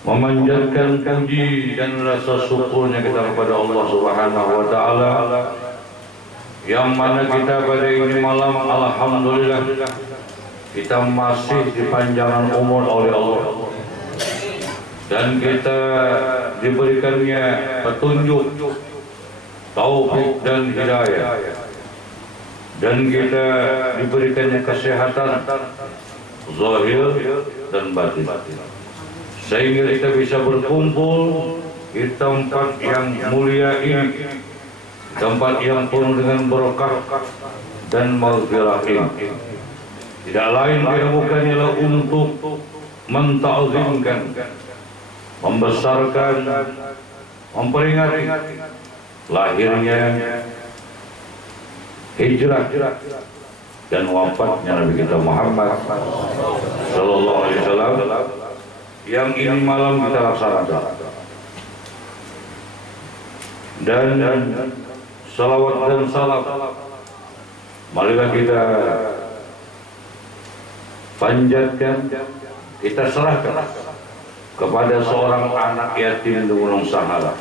memanjatkan puji dan rasa syukurnya kita kepada Allah Subhanahu wa Ta'ala, yang mana kita pada ini malam alhamdulillah kita masih dipanjangkan umur oleh Allah, dan kita diberikannya petunjuk, taufik dan hidayah, dan kita diberikannya kesehatan zahir dan batin, sehingga kita bisa berkumpul di tempat yang mulia ini, tempat yang penuh dengan berkah dan maghfirah ini. Tidak lain bukan ialah untuk menta'zimkan, membesarkan, memperingati lahirnya, hijrah dan wafatnya Nabi kita Muhammad sallallahu alaihi wasallam, yang ini malam kita laksanakan. Dan salawat dan salam marilah kita panjatkan, kita serahkan kepada seorang anak yatim di Gunung Sahara,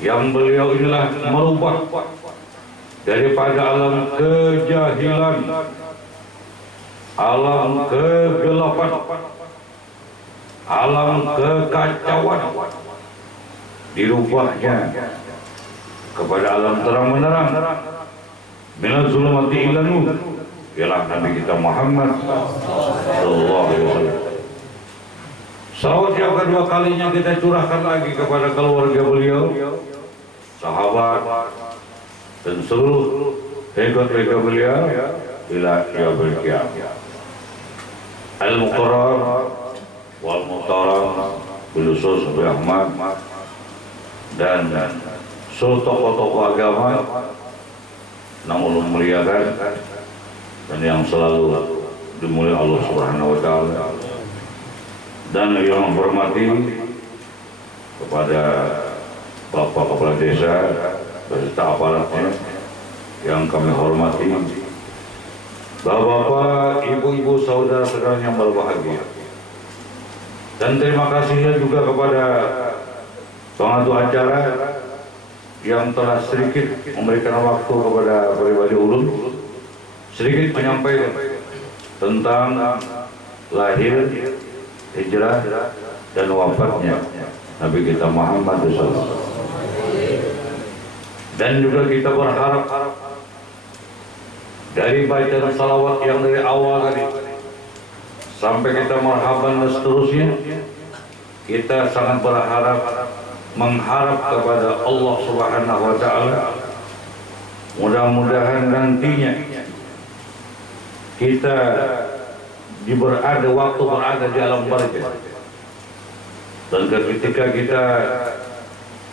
yang beliau inilah merubah daripada alam kejahilan, alam kegelapan, alam kekacauan, dirubahnya kepada alam terang menerang, minaz zulumati ilan nur, ialah Nabi kita Muhammad sallallahu alaihi wasallam. Salawat yang kedua kalinya kita curahkan lagi kepada keluarga beliau, sahabat, dan seluruh pengikut beliau ila yaumil qiyamah. Al-Muqarrar wal Muhtaram bil khusus Habib Ahmad dan seluruh tokoh-tokoh agama yang ulun muliakan dan yang selalu dimuliakan Allah Subhanahu wa Ta'ala, dan yang menghormati kepada Bapak Kepala Desa beserta aparatnya yang kami hormati, Bapak-bapak, ibu-ibu, saudara-saudara yang berbahagia, dan terima kasih juga kepada pengatur acara yang telah sedikit memberikan waktu kepada pribadi ulun, sedikit menyampaikan tentang lahir, hijrah, dan wafatnya Nabi kita Muhammad SAW. Dan juga kita berharap dari bacaan salawat yang dari awal tadi sampai kita marhaban dan seterusnya, kita sangat berharap, mengharap kepada Allah Subhanahu wa Ta'ala, mudah-mudahan nantinya kita waktu berada di alam barzah, dan ketika kita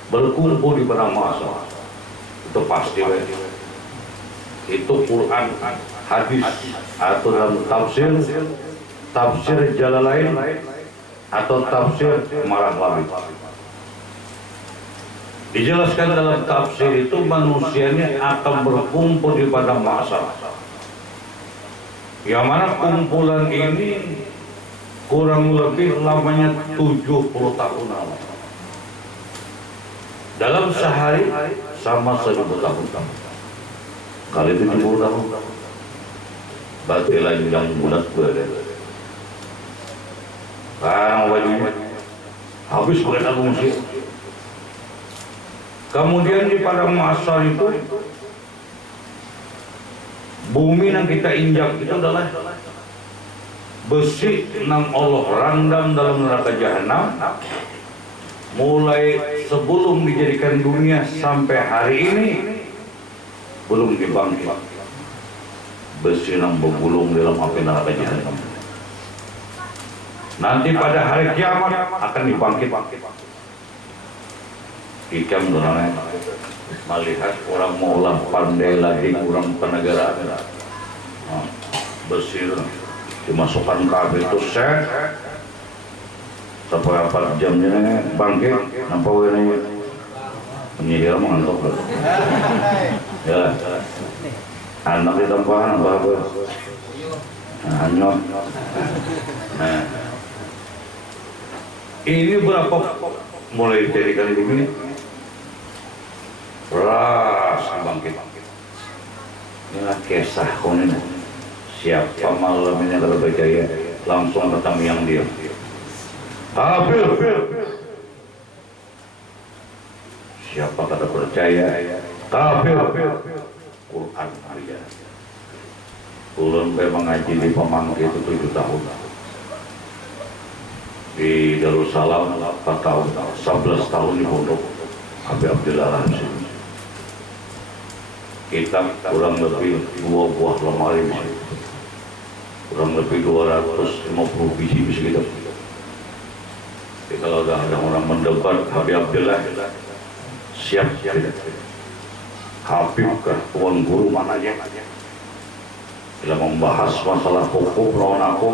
berkumpul di padang mahsyar, itu pasti itu Quran, hadis, atau dalam tafsir Jalalain atau tafsir Maraghlabi. Dijelaskan dalam tafsir itu manusianya akan berkumpul di padang mahsyar, yang mana kumpulan ini kurang lebih lamanya 70 tahun dalam sehari sama 1000 tahun. Kali 70 tahun berarti lagi yang bulat berada kan wajibnya habis berada musik. Kemudian di padang mahsyar itu bumi yang kita injak itu adalah besi nang Allah randam dalam neraka jahanam, mulai sebelum dijadikan dunia sampai hari ini belum dibangkit. Besi nang bergulung dalam api neraka jahanam. Nanti pada hari kiamat akan dibangkit. Ikam dengan melihat orang maulah pandai lagi orang penegaraan, besi dimasukkan ke api itu set sampai 4 jamnya bangkit, nampak ini menyihir mengantuk ya, anak di tempat apa anyok. Nah, Ini berapa mulai dari kali ini? Ras bangkit. Inilah kisah konon. Siapa malam ini kalau percaya langsung ketemu yang dia. Habil. Siapa kata percaya? Habil. Quran Maria. Ulun mengaji di Pemanggi itu 7 tahun. Di Darussalam 4 tahun, 11 tahun di pondok Habib Abdillah Al-Hasim. Kitab kurang lebih 2 buah lemari, kurang lebih 250 biji segitu. Jadi kalau ada orang mendebat Habib Abdillah, siap tidak? Habib kan tuan guru mananya? Bila membahas masalah hukum lawan aku,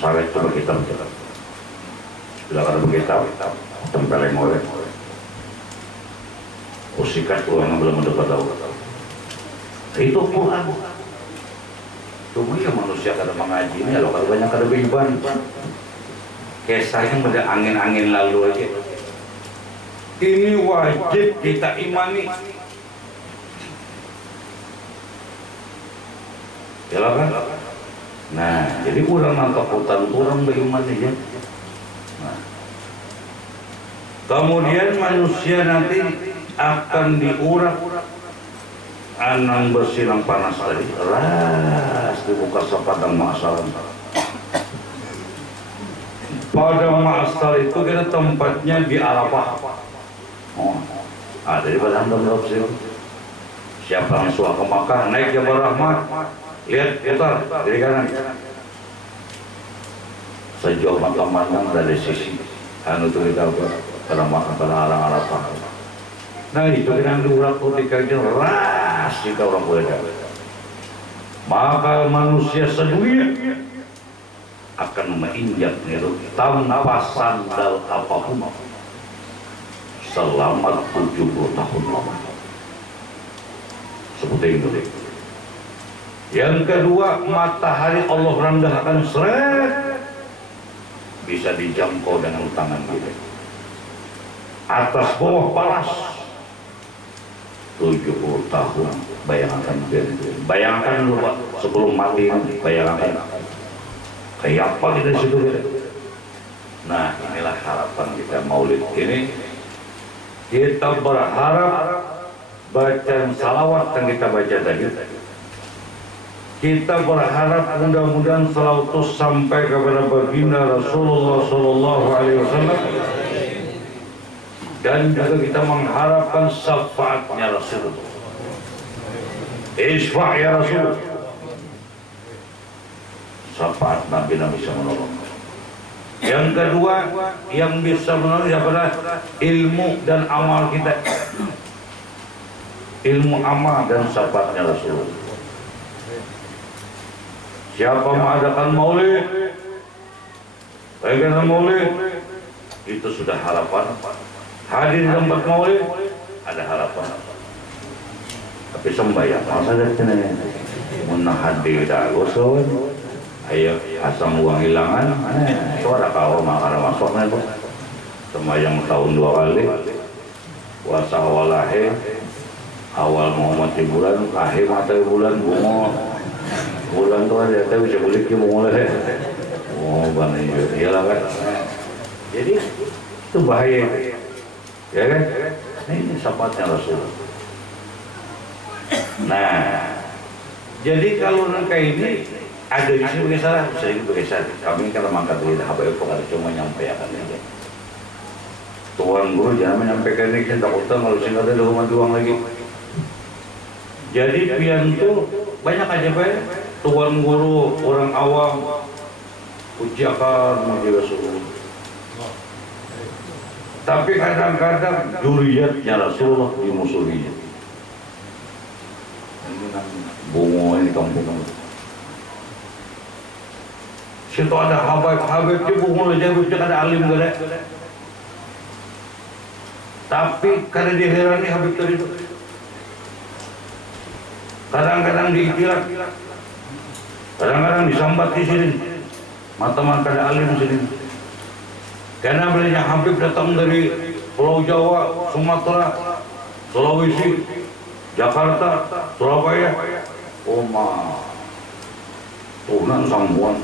saya coba kitab. Bila ada kitab, tempeleng oleh. Usikat orang belum mendapat tahu. Itu Quran. Cuma ya manusia kada mengaji ini, kalau banyak kada beriman. Kisahnya pada angin-angin lalu aja. Ini wajib kita imani. Ya kan? Nah, jadi kurang nangkap hutan, kurang beriman aja. Nah. Kemudian manusia nanti akan diurak anang bersilang panas tadi. Ras dibuka sepadang masalah. Pada masalah itu kita tempatnya di Arafah. Oh, daripada anda beropsi. Siapa yang suka ke Makkah naik Jabal Rahmah. Lihat, putar dari kanan. Sejauh mata mandang dari sisi anu itu kita pada arah Arafah. Nah itu dengan diurak ketika ras kita orang beda. Maka manusia sedunia akan menginjak niru tanpa sandal apapun selama 70 tahun lamanya. Seperti itu. Yang kedua, matahari Allah rendahkan seret, bisa dijangkau dengan tangan kita. Atas bawah panas 70 tahun. Bayangkan dulu Pak, sebelum mati, bayangkan kayak apa kita di situ. Nah, inilah harapan kita Maulid ini. Kita berharap bacaan salawat yang kita baca tadi. Kita berharap mudah-mudahan salawat sampai kepada baginda Rasulullah Sallallahu Alaihi Wasallam, dan juga kita mengharapkan syafaatnya Rasulullah. Isfa' ya Rasul. Syafaat Nabi bisa menolong. Yang kedua yang bisa menolong adalah ilmu dan amal kita. Ilmu amal dan syafaatnya Rasulullah. Siapa mengadakan maulid, bagaimana maulid, itu sudah harapan. Hadir di tempat maulid, ada harapan. Tapi sembahyang, masa dari sini, menahan diri dah gosok, ayo asam uang hilangan, suara kau makara masuknya tu. Sembahyang tahun 2 kali, puasa awal akhir, awal Muhammad di bulan, akhir mata bulan bunga. Bulan tuh ada, tapi bisa boleh kita mulai. Oh, bang ini, iyalah kan. Jadi itu bahaya, ya kan? Ini syafaatnya Rasul. Nah, jadi kalau kayak ini ada di sini bergeser, sering bergeser. Kami kalau mangkat dari Habaib kalau cuma nyampaikan aja. Tuan guru jangan menyampaikan ini, kita takutkan kalau sih ada rumah doang lagi. Jadi pian tuh banyak aja Pak. Tuan guru, orang awam, ujakan muji Rasulullah. Tapi kadang-kadang juriyatnya Rasulullah dimusuhinya. Bungo ini kampung. Situ ada Habib di bungo aja, ada alim gak ada. Tapi karena diherani Habib tadi itu. Kadang-kadang diiktirak. Kadang-kadang disambat di sini, mata-mata ada alim di sini. Karena belinya Habib datang dari Pulau Jawa, Sumatera, Sulawesi, Jakarta, Surabaya. Oma, tunan sangguan.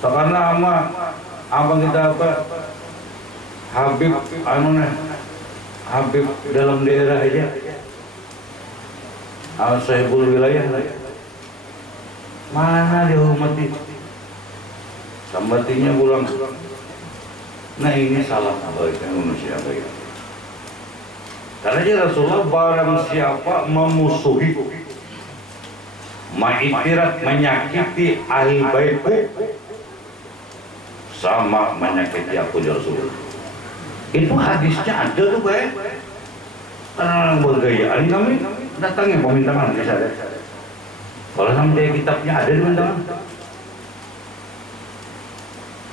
Karena abang kita apa? Habib, Habib dalam daerah aja. Al-Sahibul wilayah. Mana dihormati? Sambatinya pulang. Nah ini salah kebaikan manusia baik. Karena Rasulullah barang siapa memusuhi, mengiktirat, menyakiti ahli baitku, sama menyakiti aku ya Rasulullah. Itu hadisnya ada tuh baik. Karena bergayaan kami datangnya pemintangan ke saya. Kalau sampai kitabnya ada di pemintangan.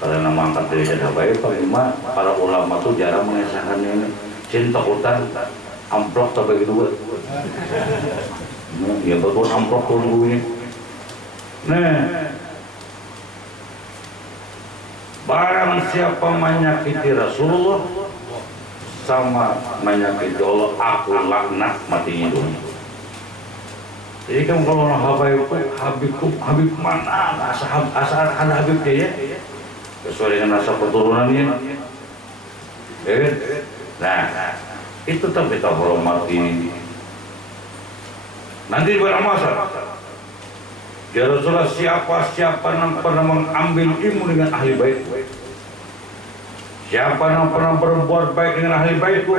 Kalau nama angkat dari saya baik, para ulama tuh jarang mengesahkan ini. Cinta hutan, amplop sampai gitu. Ya betul amplop tunggu ini. Nah, barang siapa menyakiti Rasulullah sama menyakiti Allah, aku laknat matinya dulu. Jadi kan kalau orang Habib mana asal ada Habib dia ya, sesuai dengan asal keturunannya. Nah, itu tapi kita hormati. Nanti beramasal. Ya Rasulullah, siapa yang pernah mengambil ilmu dengan ahli bait? Siapa yang pernah berbuat baik dengan ahli baitku?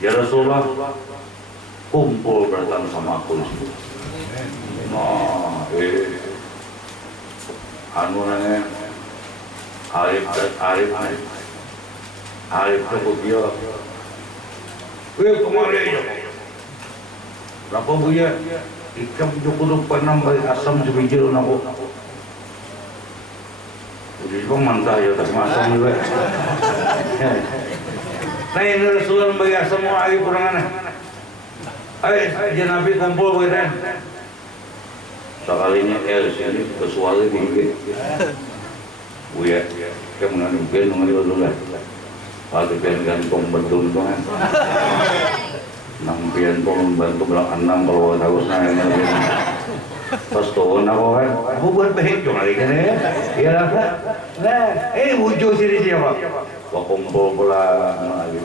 Ya Rasulullah, kumpul berdatang sama aku. Nah, anu nanya, Arif itu dia. Kemarin berapa buya? Ikan cukup pernah balik asam sebijil nabo. Udah juga mantap ya tak masam juga. Nah ini Rasulullah bagi asam mau lagi kurangan. Ayo Nabi kumpul kita. Sekalinya sini kesuali tinggi. Buya, kita mengambil dulu lah. Waktu pian gantung betul banget. Nampian pun bantu belakang 6 kalau tahu saya pas tahun aku kan aku buat baik cuma lagi kan ya iya lah nah wujud sini siapa kumpul pula lagi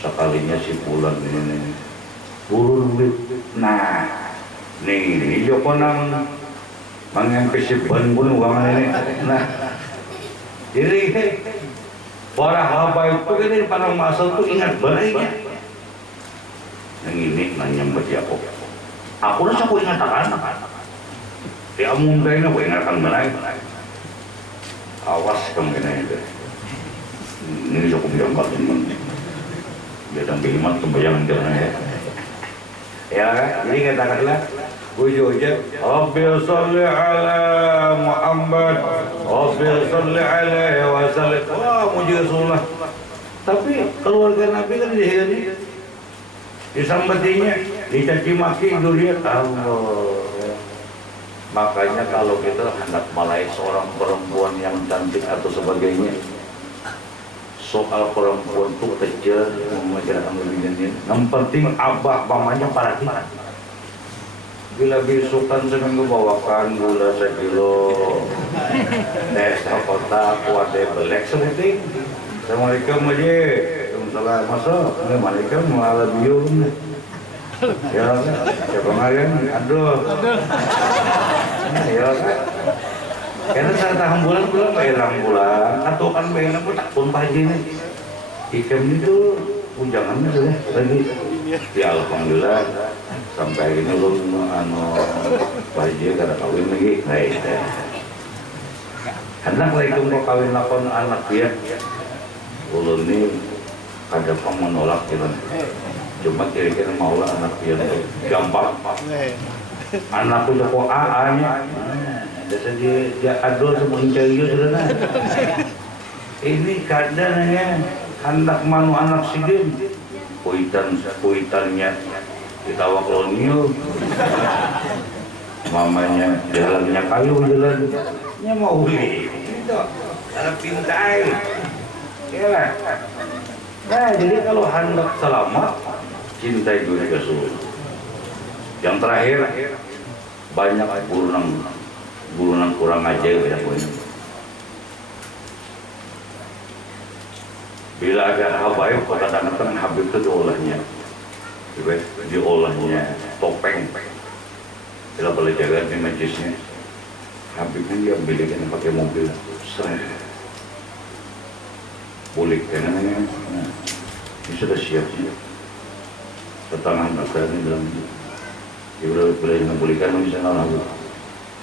sekalinya si bulan ini burung duit nah nih Joko nang mengempisip ban pun uangan ini nah jadi para haba itu ini pada masa itu ingat baiknya yang ini nanya bagi aku rasa aku ingatkan dia mungkin aku ingatkan benar awas kemana itu ini cukup jangkau ini dia dan beriman kebayang jalan ya kan jadi katakanlah wujudnya Rabbil salli ala Muhammad Rabbil salli alaihi wasallam wah muji Rasulullah tapi keluarga Nabi kan dihina disambatinya, dicaci maki dunia Allah. Makanya kalau kita hendak malai seorang perempuan yang cantik atau sebagainya, soal perempuan itu kecil, mengajarkan lebih dini. Yang penting abah pamannya para kita. Bila bisukan seminggu bawakan gula 1 kilo, desa kota kuat belek sebuting. Assalamualaikum aja. Salah masuk, mereka malah biung. Ya, siapa kemarin? Aduh. Ya, karena saya tahan bulan belum bayar bulan. Atau kan bayar aku tak pun pagi nih. Ikan itu unjangannya sudah lagi. Ya alhamdulillah sampai ini belum pagi kada kawin lagi. Baik. Anak lagi mau kawin lakon anak dia. Ulun ini ada pun menolak gitu. Cuma kira-kira maulah anak dia gampang. Anak udah kok AA-nya. Biasa dia adol semua interior sudah. Ini kadangnya hendak manu anak sidin. Kuitannya kita waklonil. Mamanya jalannya kayu jalan. nya maulid itu cara pintai ya lah. Nah jadi kalau hendak selamat cintai diri Rasul. Yang terakhir banyak burunan kurang ajar ya punya. Bila ada habaib kadang-kadang Habib itu diolahnya topeng. Bila boleh jaga di majlisnya Habibnya dia belikan pakai mobil sering boleh karena ini sudah siap pertengahan akhir ini dalam dia boleh membolehkan ini sana lalu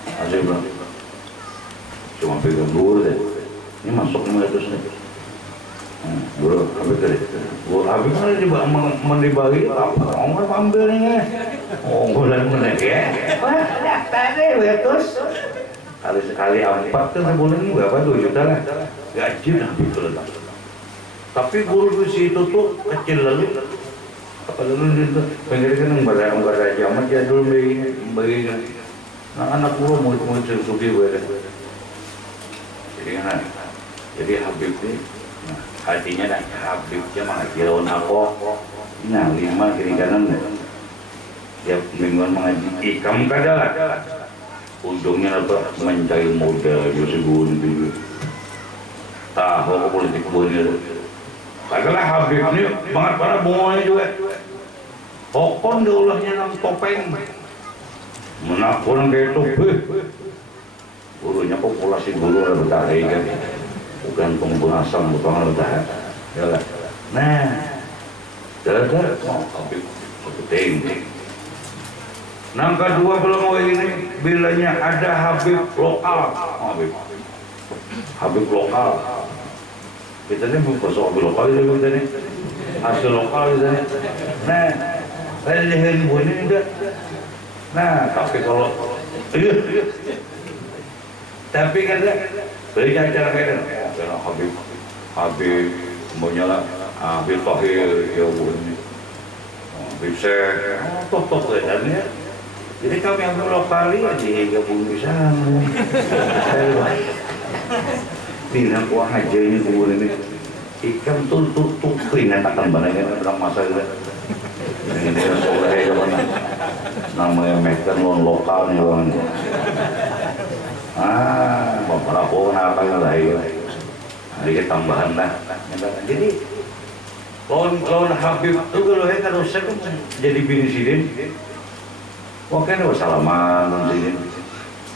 aja bilang cuma pegang dulu deh ini masuk ini terus nih bro Habib tadi Habib kan mendibagi apa orang ambil ini bulan ya tadi terus sekali 4 kan sebulan ini berapa 2 juta lah gaji Habib letak. Tapi guru di situ tuh kecil lalu apa lalu itu pengen kan enggak jamat ya dulu begini anak guru mau sugi jadi Habib ini hatinya dan Habibnya mah kilauan aku nah 5 kiri kanan ya mingguan mengaji ikam kadalah ujungnya apa mencari modal Yusibun dulu tahu politik bener kagaklah Habib ini banget para bunganya juga pokon diulahnya nang topeng menakun kayak itu gurunya populasi guru ada bertarik kan bukan pembunasan bukan bertarik ya lah nah jalan-jalan mau Habib penting. Yang kedua belum ini bilanya ada Habib lokal, Habib lokal. Kita ini bukan soal Habib lokal itu kita ini hasil lokal kita ini. Nah, saya lihat ini enggak. Nah, tapi kalau tapi kan beli acara kayak Habib maunya lah Habib Tahir ya ini Habib Syekh, top keadaannya. Jadi kami ambil lokal aja gabung di sana. Tidak kuah aja ini kubur ini. Ikan tuh keringat akan banyak dalam masa ini. Ini soleh mana? Namanya makan lokal nih orang. Bapak aku apa lah ya? Ada tambahan lah. Jadi lawan Habib itu kalau saya kan jadi bini sidin. Wah kan salaman sini,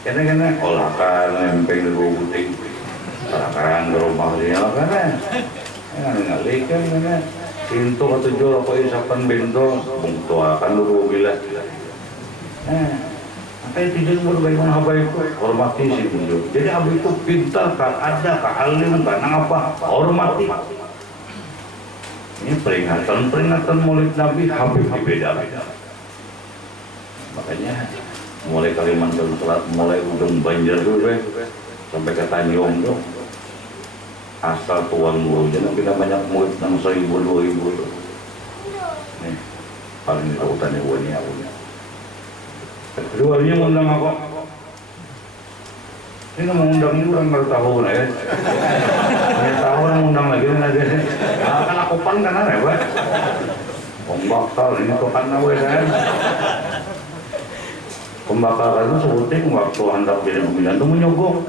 karena olakan lempeng di buting, olakan di rumah dia karena ngalikan karena pintu atau jual apa isapan bento, bungtuakan dulu bila. Apa itu jadi berbagaimana Habib itu hormati sih beliau. Jadi Habib itu pintar kan ada alim kan apa hormati. Ini peringatan Maulid Nabi Habib beda-beda. Makanya mulai Kalimantan Selatan, mulai ujung Banjar dulu sampai ke Tanjung tuh asal tuan guru jangan kita banyak murid 6.000 2.000 nih paling tautannya wani aku keduanya mengundang apa ini mengundang ini orang baru tahu ya ini tahun mengundang lagi kan aku pan kan ada ya pembakar ini kok kan apa ya pembakaran itu sebutnya waktu hendak jadi pemilihan itu menyogok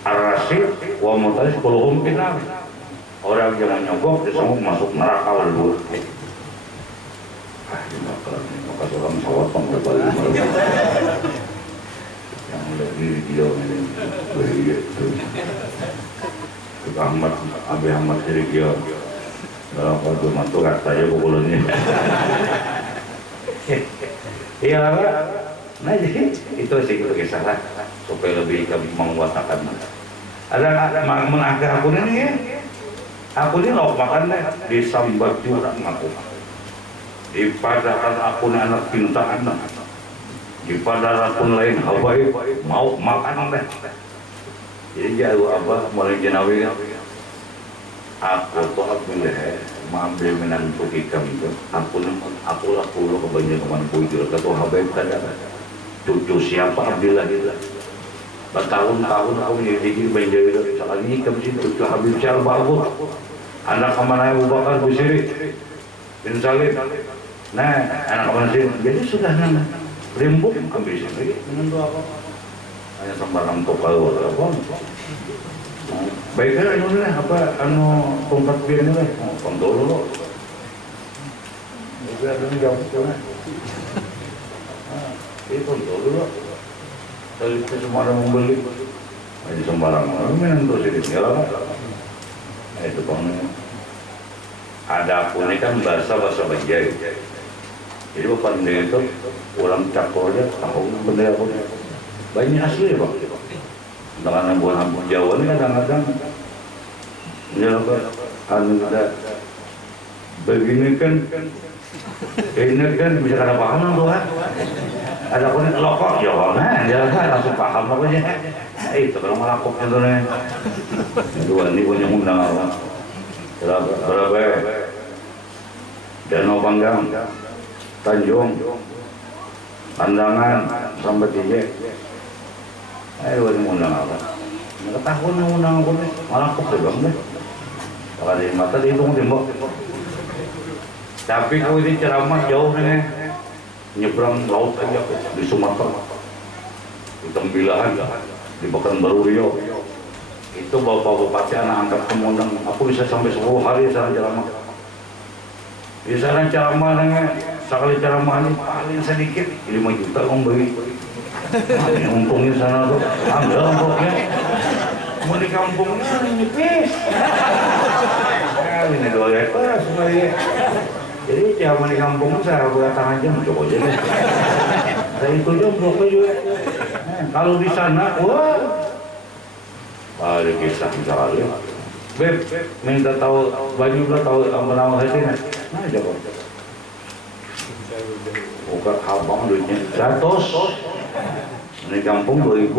ar-rasyid wa mutalis kuluhum kinar orang yang menyogok disambut masuk neraka dulu maka seorang sawat pengbalik yang lebih dia ini ke Ahmad Abi Ahmad jadi dia dalam waktu mantu katanya pukulannya iya nah jadi itu sih kisah lah supaya lebih kami menguatakan ada menagih aku ini lauk makan di sambat jurang aku di padaran aku anak pintaan di padaran akun lain habaib mau makan jadi jauh abah mulai jenawi aku tuh milih mengambil menantu ikam itu aku lah pulau ke Banjar kemana pujul ketua Habib kan cucu siapa Abdillah gitu bertahun-tahun aku menyelidiki banjir itu. Sekali ini ke situ ke Habib Syar Bagus, anak kemana Abu Bakar Busiri bin Salim. Nah, anak kemana sih? Jadi sudah nana rimbuk ambil sini. Dengan doa apa? Hanya sembarang tokal apa? Baiklah ini lah apa anu tongkat biar ini lah. Kontrol dulu. Biar ada jauh sana. Ini kontrol dulu. Kalau kita semua orang membeli, jadi sembarang orang minum terus ini segala. Nah itu pokoknya. Ada pun ini kan bahasa Banjar. Jadi bapak bendera itu orang cakornya tahu bendera apa? Banyak asli ya pak. Dengan buah Jawa ini kadang-kadang ini apa? Anu ada begini kan. Ini kan bisa kada paham tuh kan? Ada pun lokok jawaban, ya kan langsung paham pokoknya. Itu kalau melakuknya tuh nih. Dua ini punya undang apa? Berapa? Danau Panggang, Tanjung, Pandangan, sampai Tijek. Ayo ini undang apa? Mereka tahun undang apa nih? Malakuk tuh dong deh. Kalau di mata dihitung timbok. Tapi kalau ini ceramah jauh nih, nyebrang laut aja di Sumatera, di Tembilahan, di Pekanbaru Riau. Itu bapak bupati anak angkat pemundang. Aku bisa sampai 10 hari sana ceramah. Di sana ceramah nih, sekali ceramah ini paling sedikit 5 juta om beli. Nah, ini untungnya sana tuh, ambil untungnya. Mau di kampungnya nipis. Nah, ini 2 hektar semuanya. Jadi zaman di kampung saya buat tangan jam coba aja deh. Saya itu jomblok juga. Kalau di sana, wah, ada kisah sekali. Beb, minta tahu baju lo tahu nama saya nah coba. Buka abang duitnya 100. Di kampung 2000.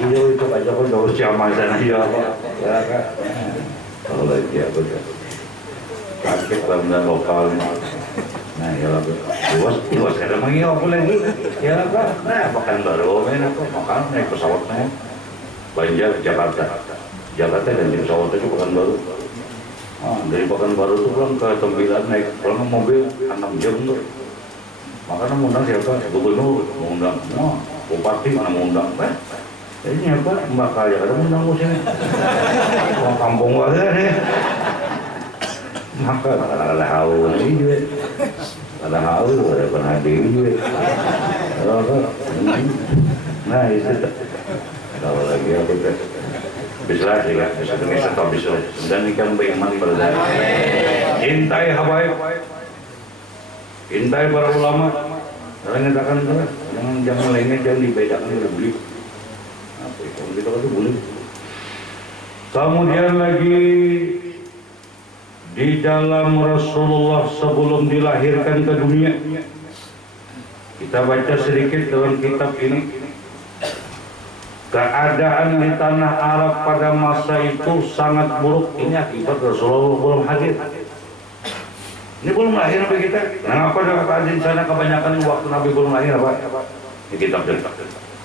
Dia itu aja kok jauh siapa sana ya apa? Ya kan. Kalau lagi apa tuh? Kakek bangunan lokal. Nah ya lah, luas ada mengi aku lagi. Ya lah pak, nah Pekanbaru, aku makan naik pesawatnya. Banjar Jakarta, Jakarta dan di pesawat itu Pekanbaru. Dari Pekanbaru itu pulang ke Tembilahan naik pulang mobil 6 jam tuh. Makanya mengundang siapa? Gubernur, mengundang semua. Bupati mana mengundang? Ini apa? Mbak Kaya ada mengundang ke sini. Orang kampung warga nih. Maka ada haul ini juga, ada haul, ada penhadir juga. Nah itu kalau lagi apa tuh? Bisa sih kan, bisa tahu bisa. Dan ikan beriman pada intai habaib, intai para ulama. Jangan nyatakan jangan lainnya jangan dibedakan lebih. Apa itu? Kita kan boleh. Kemudian lagi di dalam Rasulullah sebelum dilahirkan ke dunia, kita baca sedikit dalam kitab ini. Keadaan di tanah Arab pada masa itu sangat buruk. Ini akibat Rasulullah belum hadir. Ini belum lahir Nabi kita. Kenapa ada keadaan di sana kebanyakan waktu Nabi belum lahir apa? Ini kitab cerita.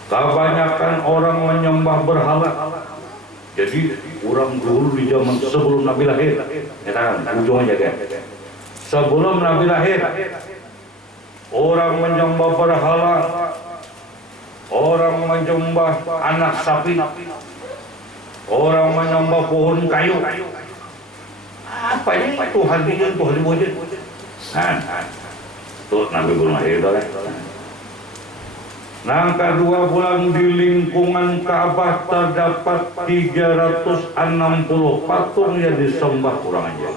Kebanyakan orang menyembah berhala. Jadi orang dulu di zaman sebelum Nabi lahir, nyatakan ujungnya kan. Sebelum Nabi lahir, orang menyembah berhala, orang menyembah anak sapi, orang menyembah pohon kayu. Apa ini Tuhan dia Tuhan diwujud. Tuh Nabi belum lahir dah. Nah, kedua bulan di lingkungan Ka'bah terdapat 360 patung yang disembah kurang aja.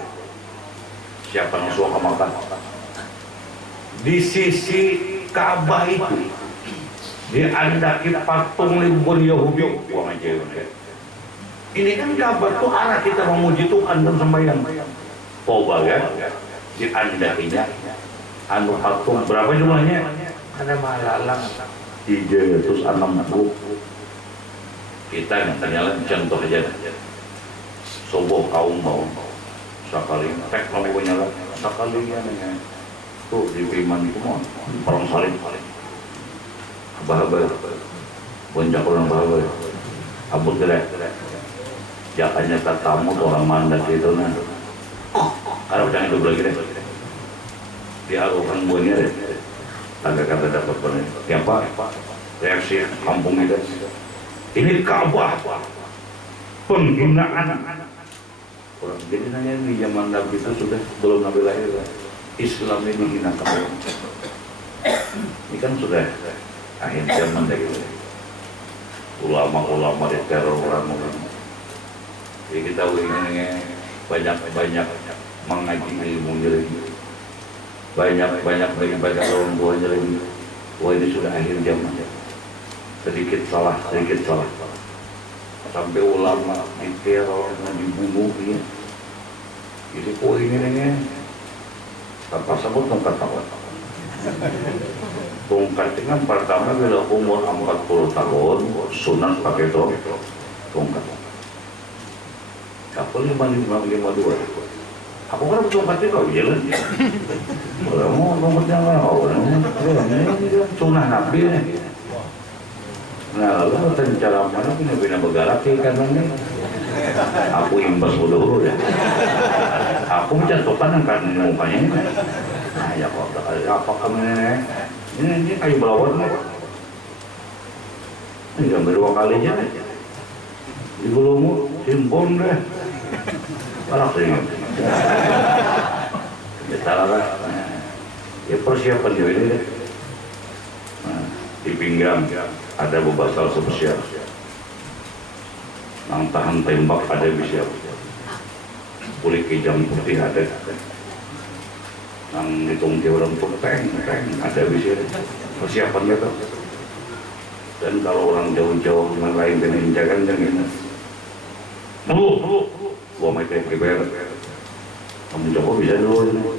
Siapa yang suka makan? Di sisi Ka'bah itu diandaki patung libur Yahudi kurang aja. Ini kan Ka'bah itu arah kita memuji Tuhan dan sembahyang. Coba kan? Diandakinya anu patung berapa jumlahnya? Ada malalang 360. Kita ternyata contoh aja. Soboh kaum mau sekali tek mau nyala sekali ya nih. Tuh di iman itu mau perang salib. Abah-abah bonjak orang bawa abut gede jakanya tamu orang mandat itu nah karena jangan itu lagi deh diharukan buahnya deh agak kata dapat benar ya Pak reaksi kampung kita ini Ka'bah penghinaan orang jadi nanya di zaman Nabi itu sudah belum Nabi lahir Islam ini hina Ka'bah ini kan sudah akhir zaman dari ulama-ulama diteror orang-orang jadi kita ingin banyak-banyak mengaji ilmu lagi banyak beribadah orang tuanya lagi wah ini sudah akhir zaman sedikit salah sampai ulama diteror dibunuh ya. Jadi kok ini nih tanpa sebut tongkat tawar tongkat dengan pertama bila umur 40 tahun sunat pakai tongkat apa 552 aku kan tongkat itu kau jalan mau tongkat yang lain sunah nabi nah lalu cara mana bina bergerak karena aku imbas dulu ya aku mencontohkan kan mukanya nah ya kok apa kamu ini kayu belawar ini gambar 2 kalinya di gulumu simpon deh balak sering ya salah ya persiapan dia ini deh di pinggang ada bebasal spesial yang tahan tembak ada bisa kulit hijau putih ada yang ditunggu orang putih ada bisa persiapan gitu dan kalau orang jauh-jauh yang lain dengan jagan jangan gua mau kayak kiber kamu coba bisa dulu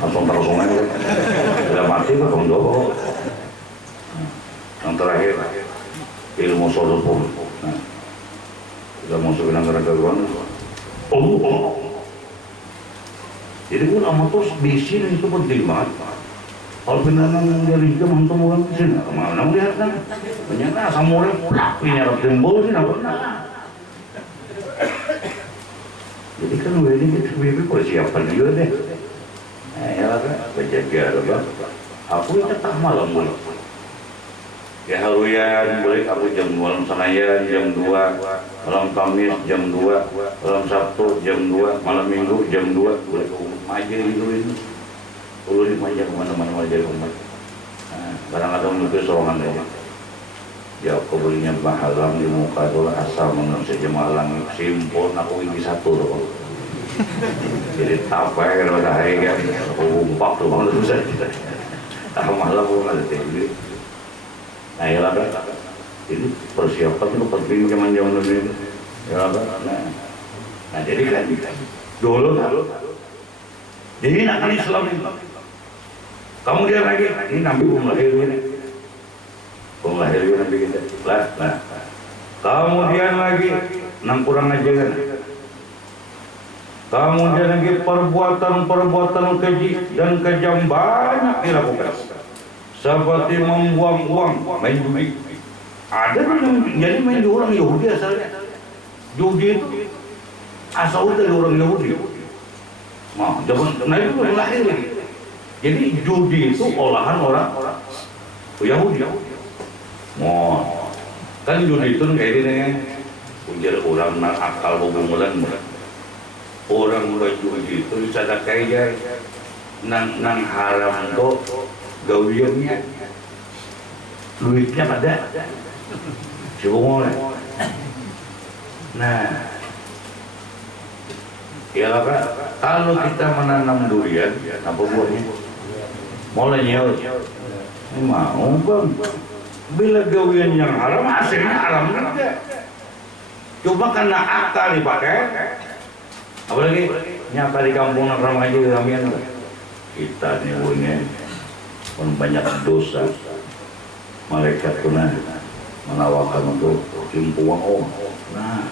langsung taruh sungai udah mati kok kamu coba yang terakhir ilmu sodopun sudah masuk ke negara keluar jadi pun amat terus bisin itu penting banget kalau benar-benar dari jam untuk orang sini mana lihat kan banyak samurai ini harap timbul sih jadi kan wedding itu bibi persiapan juga deh ya lah kan berjaga lah aku itu tak malam mulai ya haruyan boleh aku jam 2 malam Senayan jam 2 malam Kamis jam 2 malam Sabtu jam 2 malam Minggu jam 2 boleh majer itu perlu dimajar kemana-mana majer umat kadang-kadang itu sorangan aja ya aku belinya bahalang di muka itu asal menurut saja malang simpul aku ini satu loh jadi tapai kalau dah hari kan aku umpak tuh bang susah tak malam aku nggak ada jadi nah ya lah kan jadi persiapan itu penting zaman-zaman ini ya lah kan nah jadi kan dulu jadi nak Islam ini kemudian lagi ini Nabi lahir ini lahir ini Nabi kita lah kemudian lagi nang kurang aja kan kemudian lagi perbuatan keji dan kejam banyak dilakukan seperti membuang uang, main judi. Ada yang jadi main di orang Yahudi asalnya. Judi itu asal dari orang Yahudi. Nah, itu lahir lagi. Jadi judi itu olahan orang Yahudi. Mau kan judi itu kayak ini ujar orang nak akal hubungan orang judi itu sadar kayak nang haram tuh gawiannya duitnya pada si bungol nah ya Pak kalau kita menanam durian apa buahnya mulai nyewa mau bang bila gawian yang haram hasilnya haram juga cuma karena akal dipakai apalagi nyata di kampung orang aja ramian kita nih punya pun banyak dosa malaikat punah menawarkan untuk impuang nah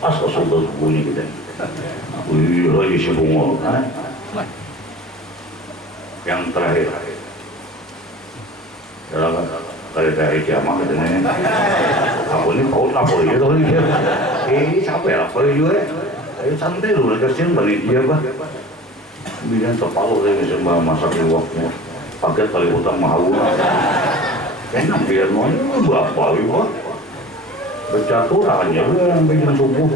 pas sudah bunyi kita wih lagi si bungol yang terakhir dari kiamat katanya. Aku ini paut lapor ya tuh dia. Sampai lapor juga. Ayo santai dulu, kasihan balik dia bah. Bilang terpalu saya sembah masak di waktunya. Pakai kali utang mahal. Enak biar nonya berapa ya? Bercaturannya yang bikin subuh.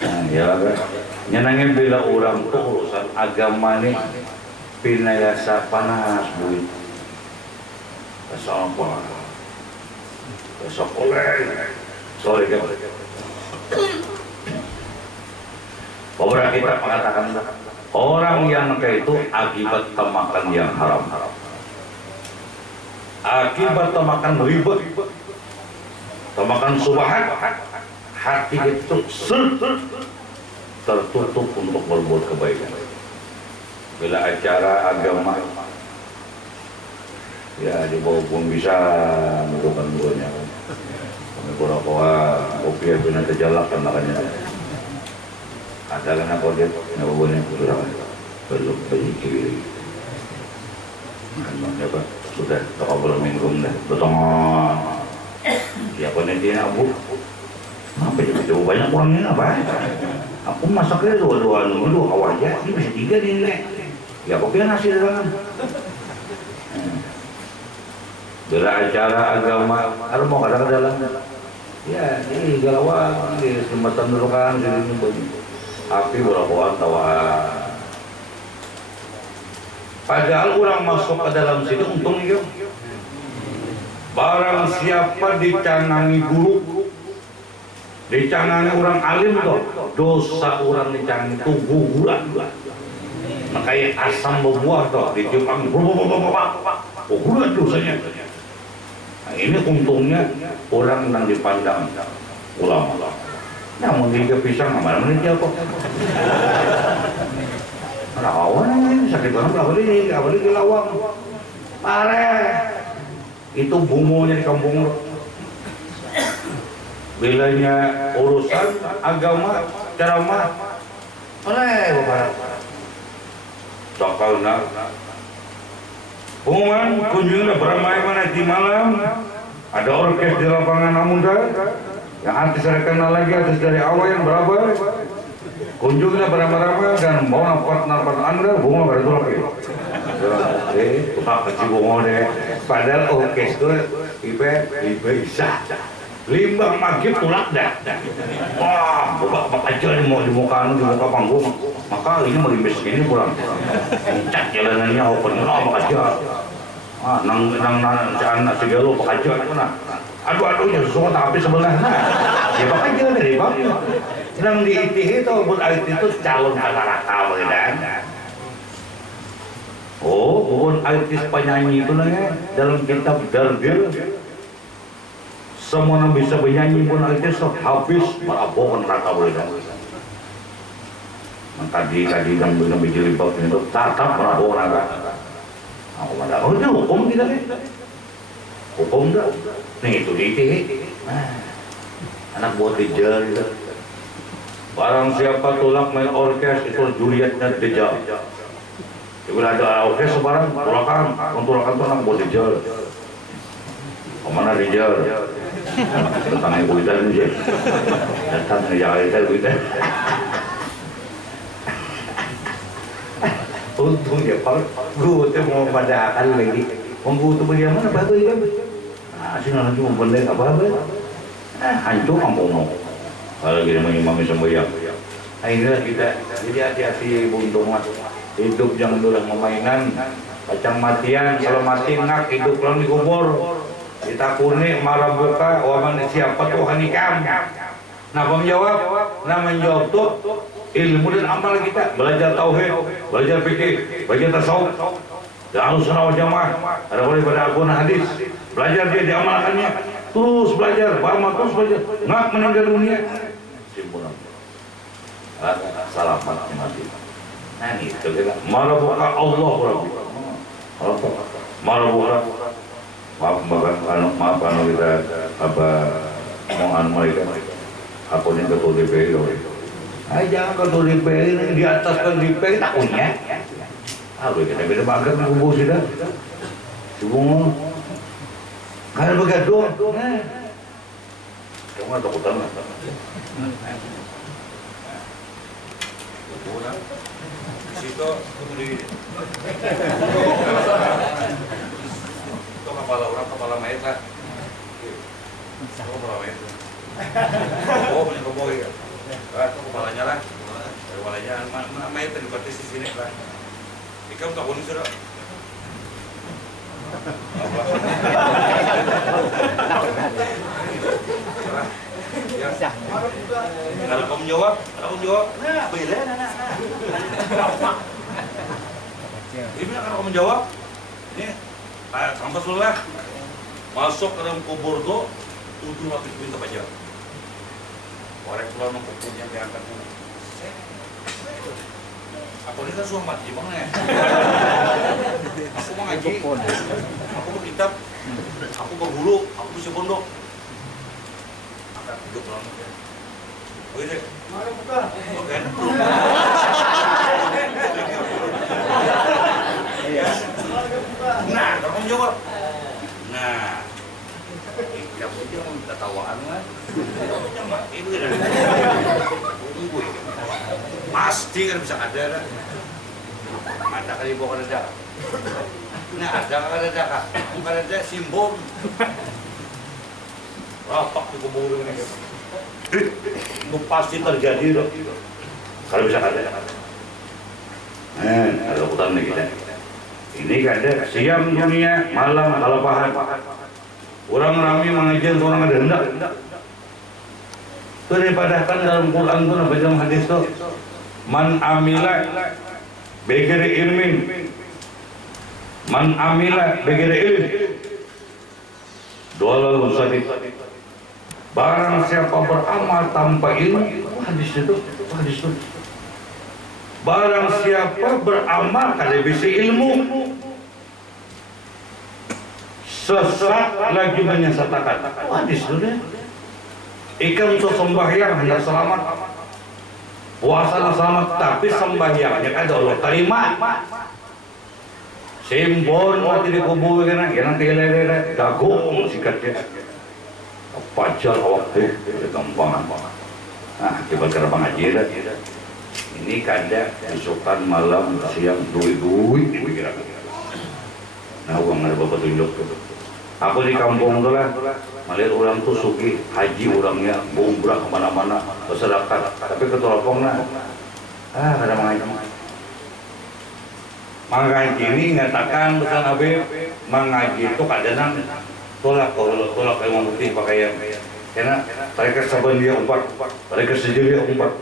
Nah ya kan. Nyenangin bila orang tuh urusan agama nih pinayasa panas buit. Kesal apa? Kesal oleh. Sorry kan. Beberapa kita mengatakan orang yang kayak itu akibat temakan yang haram. Akibat temakan ribet, temakan subahat, hati itu tertutup untuk berbuat kebaikan. Bila acara agama, ya di bawah pun bisa melakukan duanya. Beberapa kopi yang punya terjalak kan makanya. Ada kan apa dia nggak boleh kurang belum berikir. Namanya apa? Sudah tak boleh minum dah. Betul. Siapa nih dia abu? Apa itu banyak orangnya apa? Aku masaknya dua awal aja. Ini bisa 3 nih. Ya kopi nasi dalam. Bila acara agama, harus mau kadang-kadang dalam. Ya, ini galawang di jembatan Nurukan jadi banyak. Api berapa tawa. Padahal orang masuk ke dalam situ untung ya. Barang siapa dicanangi guru, dicanangi orang alim toh, dosa orang dicanangi itu guguran. Makanya asam berbuah toh, ditiup angin, guguran dosanya. Nah, ini untungnya orang yang dipandang ulama. Namun dia pisang mana menit apa? Rawan ini sakit banget apalagi lawang. Parah. Itu bumbunya di kampung. Bilanya urusan agama ceramah. Oleh bapak. Cokalna. Pengumuman kunjungan beramai mana di malam. Ada orkes di lapangan Amunda. Yang artis saya kenal lagi artis dari awal yang berapa kunjungnya beramai-ramai dan mau partner Anda bunga pada tulang lagi tukang kecil bunga deh padahal oke itu ibe bisa limbah magib tulak dah wah bapak aja mau di muka panggung maka ini melimbis ini pulang cat jalanannya open aja nang anak segala pak aja aduh-aduhnya semua tapi sebelah ya pakai jalan dari bawah nang di ITH itu buat IT itu calon rata-rata kan bukan artis penyanyi itu nanya dalam kitab Dardir semua yang bisa bernyanyi pun artis habis merabokan rata boleh kan tadi yang benar jilbab itu tatap merabokan rata aku ada itu hukum kita nih hukum dah nih itu di ITH anak buat dejal gitu. Barang siapa tolak main orkes itu Julietnya dejal bila ada orkes sebarang tolakan itu anak buat dejal kemana dejal tentang ibu kita ini datang ke Jakarta ibu kita untung ya Pak gue tuh mau padakan lagi gue tuh bagaimana Pak gue kan sih nanti mau beli apa-apa hancur kampung kalau kita mengimami sembahyang nah inilah kita jadi hati-hati buntung mas hidup jangan dulu memainan kacang matian kalau mati ngak hidup lalu dikubur ditakuni marah buka waman siapa tuh hanikam nah menjawab tuh ilmu dan amal kita belajar tauhid belajar fikih belajar tasawuf dan sunnah wal jamaah ada boleh pada Al-Quran hadis belajar dia diamalkannya terus belajar terus belajar nggak meninggal dunia simpulan salamat mati nah itu kita marabuka Allah Rabbi marabuka maaf kita apa mohon mereka aku ini ketua DPR jangan ketua DPR ini di atas kan DPR takutnya kita beda banget kubu sudah ada begaduh. Kamu ada takutan nggak? Di situ di itu kepala orang, kepala mayat lah. Kepala mayat. Oh, punya kebo ya. Itu kepalanya lah. Kepalanya mayat tadi berarti di sini lah. Ikam tak boleh sudah. Ya. Kalau kamu jawab, beda. Ini kalau kamu jawab, ini sampai sudah masuk ke dalam kubur tuh 7 lapis pintu aja. Orang keluar kuburnya diangkat dulu. Aku ini kan suami mati bang ya. Aku mau ngaji, aku mau kitab, aku berguru, aku bisa pondok. Angkat hidup orang ya. Oke deh. Oke. Nah, kamu jawab. Nah, yang penting minta tawaan lah. Itu kan. Pasti kan bisa ada kan. Ada kali bawa ada. Nah, ada kan ada kak. Bukan ada simbol. Rapak di kubur ini. Itu pasti terjadi loh. Kalau bisa ada. Ada hutan nih kita. Ini kan ada siang dunia, malam kalapahan. Orang ramai mengajar, orang ada hendak. Itu daripada kan dalam Quran itu, dalam hadis itu, man amila begere ilmin, man amila begere ilm, dolal musadid. Barang siapa beramal tanpa ilmu, hadis itu. Barang siapa beramal kada bisa ilmu, sesat lagi menyesatkan. Hadis itu deh. Ikan untuk sembahyang hendak selamat, puasa selamat, tapi sembahyangnya kada Allah terima. Simbol mati di kubur kena, yang tele-tele dagung sikatnya. Pacar awak tuh, gampang. Nah, kita kira pengajian. Ini kada besokan malam siang duit kira-kira. Nah, uang ada bapak tunjuk tuh. Aku di kampung tuh lah, melihat orang tuh suki haji orangnya umrah kemana-mana bersedekah, tapi ketolong lah. Kada mengaji ini ngatakan pesan Habib, mengaji itu kadang tolak ilmu putih pakaian. Karena mereka saban dia umpat, mereka sendiri umpat.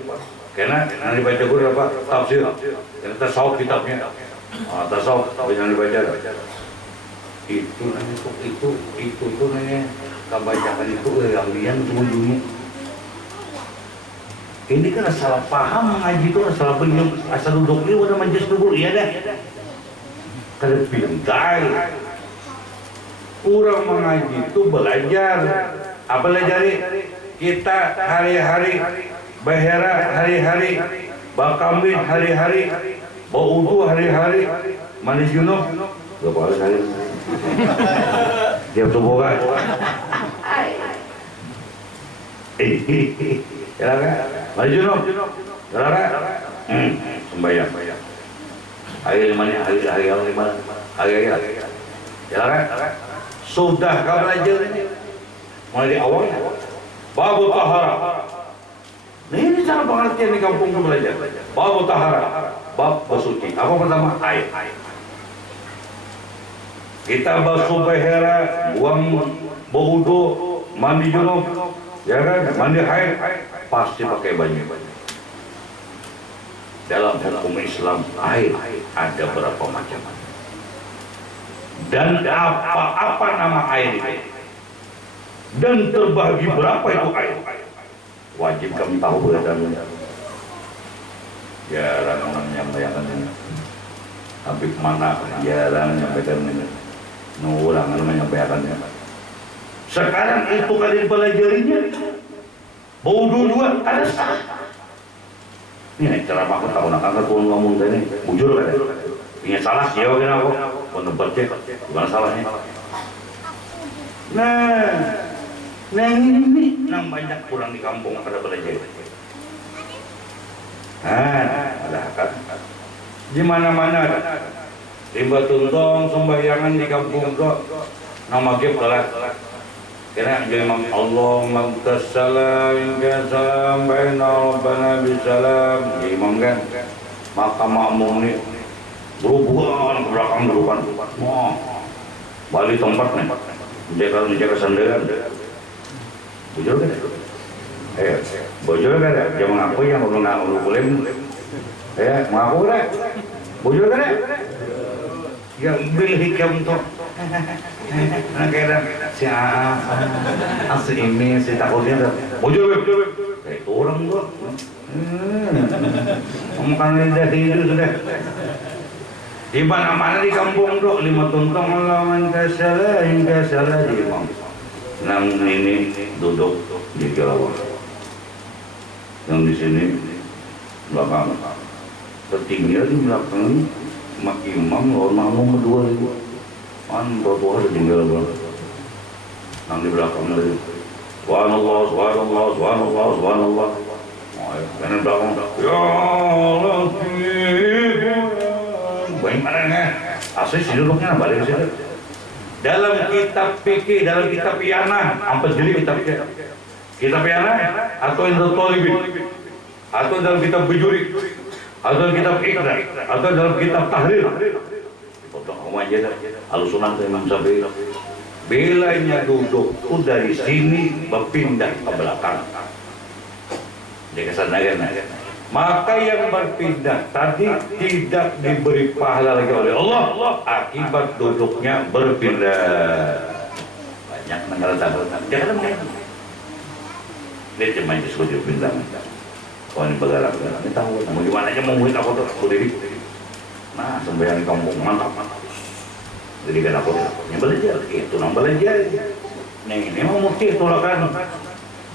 Karena nanti baca guru apa tafsir, karena tasawuf kitabnya, tasawuf yang dibaca. Itu nanya kebacakan itu yang lian ujungnya. Ini kan salah paham mengaji itu, salah penyum asal duduk ini udah manjas dulu ya dah. Kada pintar. Orang mengaji itu belajar. Apa belajar? Kita hari-hari bahera hari-hari, bakambin hari-hari, baudu hari-hari, mandi junub berapa hari? Dia tubuh kan? Ya kan? Mandi junub, ya kan? Sembahyang. Hari lima, ya kan? Sudah kau belajar ini mulai di awal. Babu tahara. Nah, ini cara pengertian di kampung itu belajar. Babu tahara, bab bersuci. Apa pertama? Air. Kita basuh behera, buang berwudu, mandi junub, ya kan? Mandi haid, pasti pakai banyu. Dalam hukum Islam, air ada berapa macam? Dan apa nama air itu? Dan terbagi berapa itu air? Wajib kamu tahu beradanya. Jarang orang menyampaikan ini. Habis mana jarang menyampaikan ini. Orang menyampaikannya. Sekarang itu kalian pelajarinya. Baudu dua ada sah. Ini ceramah aku tahu nak angkat turun ngomong tadi. Bujur kan? Ini salah siapa kenapa? Pentempat cek. Bukan salahnya. Nah ini nang banyak kurang di kampung pada belajar. Ada kan? Di mana-mana ada. Rimba tuntong sembayangan di kampung kok. Nama maghrib kalah. Kena jadi Allah mantasalam ya salam baina rabbana bisalam. Imam kan. Maka makmum ni berhubungan ke belakang depan. Wah. Balik tempatnya. Menjaga sandaran. Bujur kan? Bujur kan? Jangan ngaku yang belum boleh. Ngaku kan? Bujur kan? Yang beli hikam tu. Nah kira si asli ini si takutnya tu. Bujur. Itu orang tu. Makan lidah hidup sudah. Di mana-mana di kampung tu 5 tuntong lawan kasalah hingga salah di imam. Nang ini duduk di kelawar. Yang di sini belakang. Tertinggal di belakang ini mak imam lawan makmum berdua itu. Berdua ada tinggal belakang. Nang di belakang lagi. Subhanallah, subhanallah, subhanallah, subhanallah. Kanan belakang. Ya Allah. Bagaimana? Asli si duduknya balik ke situ. Dalam kitab fikih, dalam kitab Iyana, ampas jeli kitab Iyana atau Indra Tolibin, atau dalam kitab Bujuri, atau dalam kitab Iqra, atau dalam kitab Tahrir. Potong aja Al-Sunan Imam Syafi'i. Belanya duduk dari sini berpindah ke belakang. Dia kesanakan. Maka yang berpindah tadi tidak diberi pahala lagi oleh Allah akibat duduknya berpindah. Banyak negara tahu. Jangan main. Dia cuma diskusi pindah. Kalau ini bergerak, ini tahu. Mau gimana aja mau murid aku tuh aku diri. Nah sembahyang di kampung mantap. Jadi kan aku yang belajar itu nang belajar. Ini mau mukti tolakan.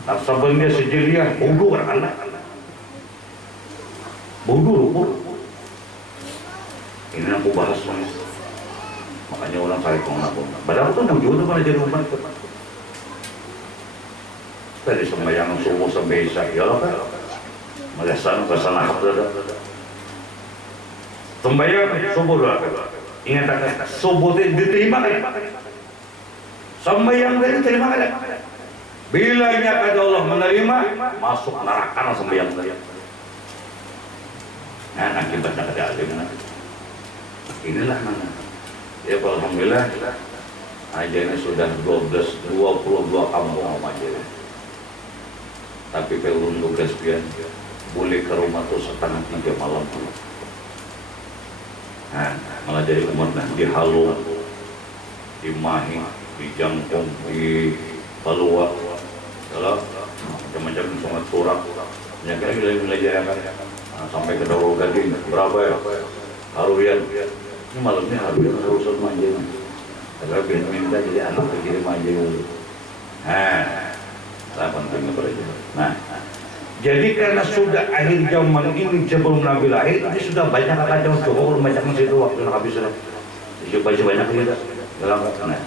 Tak sabarnya sejelian bodoh kan anak. Bodoh. Ini aku bahas mas. Makanya orang cari pengakuan. Padahal tuh bodoh itu pada jadi umat. Tadi sembahyang subuh sampai isya, ya lah kan. Melaksanakan kesana berada. Sembahyang subuh lah. Ingat tak? Subuh itu diterima kan? Sembahyang itu diterima kan? Bilanya kata Allah menerima, masuk neraka sembahyang saya. Nah, akibatnya ada alim. Inilah mana. Ya, alhamdulillah ajarnya sudah 22 kampung aja. Tapi kalau untuk kesepian boleh ke rumah tuh 2:30 malam. Nah, malah jadi umat di Halu, di Mahi, di Jangkung, di Palua, kalau macam-macam sangat surat. Yang kira belajar sampai ke Daul Gading berapa ya? Haruyan. Ini malamnya Haruyan harus manja. Kalau minta jadi anak kirim manja. Nah, pentingnya belajar. Nah, jadi karena sudah akhir zaman ini sebelum Nabi lahir, ini sudah banyak kacau coba banyak itu waktu Nabi sudah baca banyak tidak dalam nah.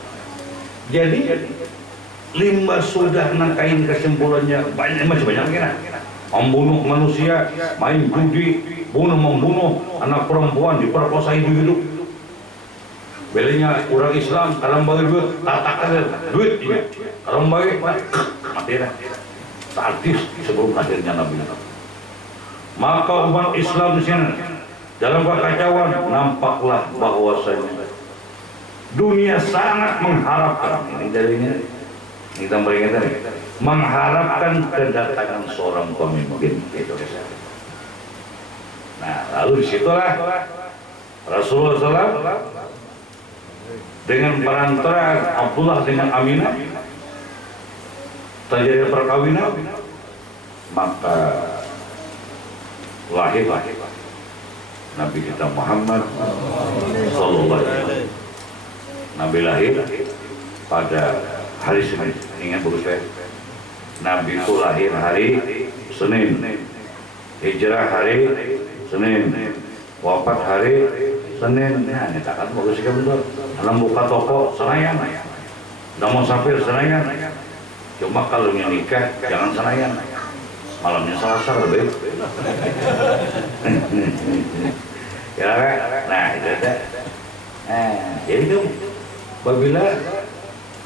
Jadi lima sudah nangkain kesimpulannya banyak kira. Membunuh manusia, main judi, membunuh anak perempuan, diperkosa hidup. Belanya orang Islam, kalau bagi duit, tatakan duit ini. Kalau bagi mati dah. Sadis sebelum lahirnya Nabi. Maka umat Islam di sini dalam kekacauan nampaklah bahwasanya dunia sangat mengharapkan ini jadinya. Kita beringat mengharapkan kedatangan seorang pemimpin itu. Nah, lalu disitulah Rasulullah SAW dengan perantara Abdullah dengan Aminah terjadi perkawinan, maka lahirlah Nabi kita Muhammad Sallallahu Alaihi Wasallam. Nabi lahir pada hari Senin. Ingat bagus saya. Nabi itu lahir hari Senin, hijrah hari Senin, wafat hari Senin. Nah, ini takkan bagus sekali betul. Dalam buka toko Senayan. mau sapir Senayan. Cuma kalau nikah jangan Senayan. Malamnya Salasa lebih. Ya, nah itu ada. Jadi tuh, apabila